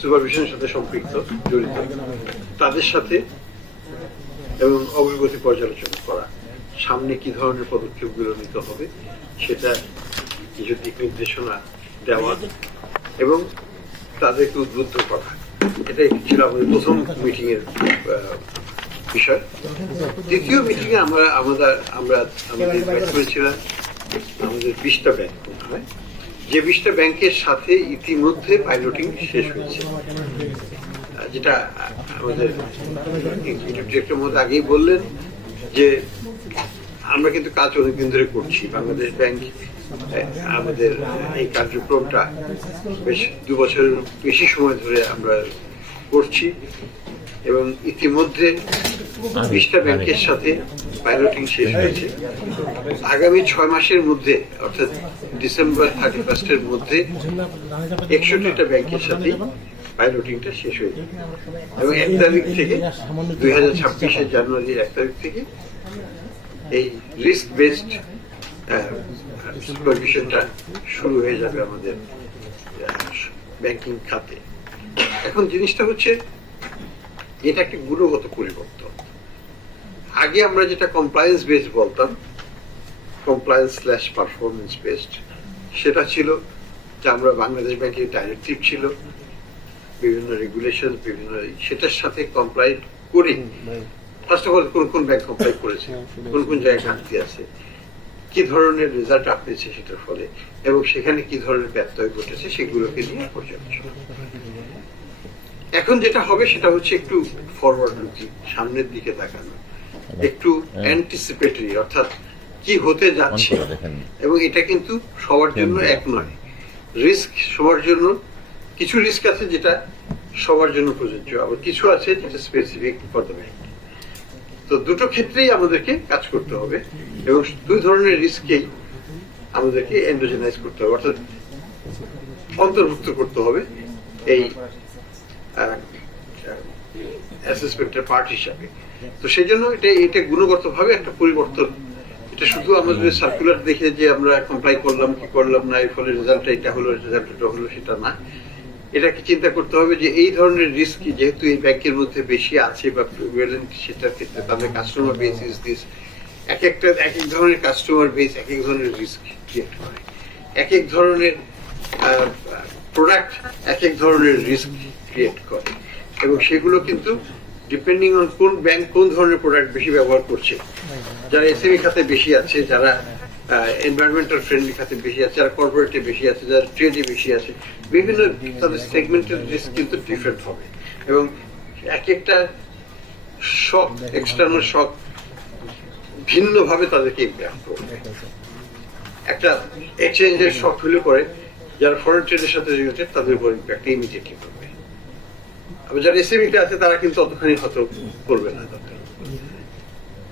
সুপারভিশনের সাথে সম্পৃক্ত, জড়িত। তাদের সাথে এবং অগ্রগতি পর্যালোচনা করা। সামনে কি ধরনের পদক্ষেপগুলো নিতে হবে, সেটা কিছু দিক নির্দেশনা দেওয়া এবং তাদেরকে উদ্বুদ্ধ করা। এটাই ছিল আমাদের প্রথম মিটিং এর বিষয়। দ্বিতীয় মিটিং এ আমরা আমরা আমরা আমাদের ব্যাক করেছিলাম আমাদের বিশটা ব্যাংক হয়। যে বিশটা ব্যাংকের সাথে ইতিমধ্যে পাইলটিং শেষ হয়েছে। যেটা আমাদের ডিরেক্টর মধ্যে আগেই বললেন যে আমরা কিন্তু কাজ অনেকদিন ধরে করছি। বাংলাদেশ ব্যাংক আমাদের এই কার্যক্রমটা বেশ দু বছরের বেশি সময় ধরে আমরা করছি এবং ইতিমধ্যে বিশটা ব্যাংকের সাথে পাইলটিং শেষ হয়েছে। আগামী ছয় মাসের মধ্যে অর্থাৎ ডিসেম্বর থার্টি ফার্স্টের মধ্যে একষট্টিটা ব্যাংকের সাথে পাইলটিংটা শেষ হয়ে যাবে। এবং এক তারিখ থেকে দুই হাজার ছাব্বিশের জানুয়ারির এক তারিখ থেকে এই রিস্ক বেসড সুপারভিশনটা শুরু হয়ে যাবে আমাদের ব্যাংকিং খাতে। এখন জিনিসটা হচ্ছে এটা একটা গুণগত পরিবর্তন। আগে আমরা যেটা কমপ্লায়েন্স বেসড বলতাম কমপ্লায়েন্স স্ল্যাশ পারফরমেন্স বেসড সেটা ছিল যে আমরা বাংলাদেশ ব্যাংকের ডাইরেক্টিভ ছিল বিভিন্ন রেগুলেশন বিভিন্ন সেটার সাথে কমপ্লাই করি। ফার্স্ট অফ অল কোন কোন ব্যাংক কমপ্লাই করেছে? কোন কোন জায়গায় ঘাটতি আছে? কি ধরনের রেজাল্ট আপনিছে সেটার ফলে? এবং সেখানে কি ধরনের ব্যত্যয় ঘটেছে সেগুলোকে নিয়ে পর্যালোচনা। এখন যেটা হবে সেটা হচ্ছে একটু ফরওয়ার্ড লুকিং সামনের দিকে তাকানো। একটু অ্যান্টিসিপেটরি অর্থাৎ কি হতে যাচ্ছে। এবং এটা কিন্তু সবার জন্য এক নয়। রিস্ক সবার জন্য কিছু রিস্ক আছে যেটা সবার জন্য প্রযোজ্য আবার কিছু আছে যেটা স্পেসিফিক ফর দ্য ব্যাংক তো দুটো ক্ষেত্রেই আমাদেরকে কাজ করতে হবে এবং দুই ধরনের রিস্ককেই আমাদেরকে এন্ডোজেনাইজ করতে হবে। অর্থাৎ অন্তর্ভুক্ত করতে হবে এই অ্যাসেসমেন্টের পার্ট হিসাবে। তো সেই জন্য এটা এটা গুণগতভাবে একটা পরিবর্তন। এটা শুধু আমাদের সার্কুলার দেখে যে আমরা কমপ্লাই করলাম, কি করলাম না, এর ফলে রেজাল্টটা এটা হলো রেজাল্ট এটা হলো, সেটা না। এটাকে চিন্তা করতে হবে যে এই ধরনের রিস্ক যেহেতু এই ব্যাংকের মধ্যে বেশি আছে বা সেটার ক্ষেত্রে তাদের কাস্টমার বেস ইজ দিস এক একটা, এক এক ধরনের কাস্টমার বেস এক এক ধরনের রিস্ক ক্রিয়েট করে। এক এক ধরনের প্রোডাক্ট এক এক ধরনের রিস্ক ক্রিয়েট করে। এবং সেগুলো কিন্তু ডিপেন্ডিং অন কোন ব্যাংক কোন ধরনের প্রোডাক্ট বেশি ব্যবহার করছে। যারা এসএমই খাতে বেশি আছে, যারা এনভায়রনমেন্টাল ফ্রেন্ডলি খাতে বেশি আছে, যারা কর্পোরেটে বেশি আছে, যারা ট্রেডে বেশি আছে, বিভিন্ন তাদের সেগমেন্টের রিস্ক কিন্তু ডিফারেন্ট হবে। এবং এক একটা শক এক্সটার্নাল শক ভিন্নভাবে তাদেরকে ইম্প্যাক্ট করবে। একটা এক্সচেঞ্জের শক হলে পরে যারা ফরেন ট্রেডের সাথে রিলেটেড তাদের উপর ইম্প্যাক্ট ইমিডিয়েটলি পড়বে। যারা এসএমইতে আছে, তারা কিন্তু অতখানি হত করবে না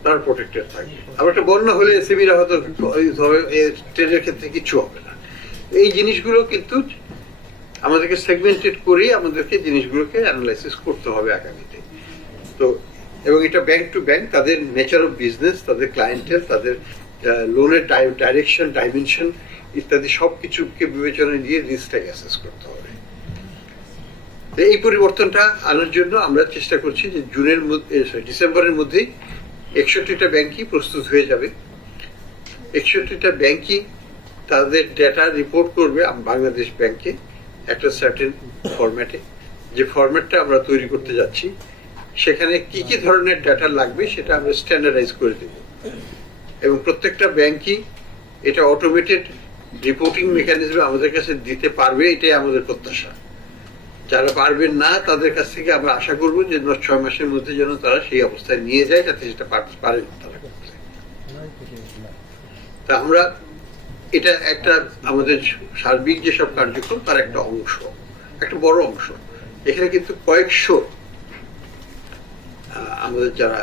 তারা প্রোটেক্টেড থাকবে আবার একটা বন্যা হলে এসএমইরা হয়তো ট্রেডের ক্ষেত্রে কিছু হবে না। এই জিনিসগুলো কিন্তু আমাদেরকে সেগমেন্টেড করেই আমাদেরকে জিনিসগুলোকে অ্যানালাইসিস করতে হবে আগামীতে। তো, এবং এটা ব্যাংক টু ব্যাংক তাদের নেচার অফ বিজনেস তাদের ক্লায়েন্টেল তাদের লোনের ডাইরেকশন ডাইমেনশন ইত্যাদি সব কিছুকে বিবেচনায় নিয়ে রিস্কটাকে অ্যাসেস করতে হবে। এই পরিবর্তনটা আনার জন্য আমরা চেষ্টা করছি যে জুনের মধ্যে ডিসেম্বরের মধ্যেই একষট্টিটা ব্যাংকই প্রস্তুত হয়ে যাবে। একষট্টিটা ব্যাংকই তাদের ডেটা রিপোর্ট করবে বাংলাদেশ ব্যাংকে একটা সার্টেন ফরম্যাটে যে ফরম্যাটটা আমরা তৈরি করতে যাচ্ছি, সেখানে কি কি ধরনের ডেটা লাগবে সেটা আমরা স্ট্যান্ডার্ডাইজ করে দেব। এবং প্রত্যেকটা ব্যাংকই এটা অটোমেটেড রিপোর্টিং মেকানিজমে আমাদের কাছে দিতে পারবে, এটাই আমাদের প্রত্যাশা। যারা পারবেন না, তাদের কাছ থেকে আমরা আশা করব যে ছয় মাসের মধ্যে যেন তারা সেই অবস্থায় নিয়ে যায়, যাতে সেটা পার- পারেন তারা করতে তা আমরা এটা একটা আমাদের সার্বিক যেসব কার্যক্রম, তার একটা অংশ, একটা বড় অংশ। এখানে কিন্তু কয়েকশো আমাদের যারা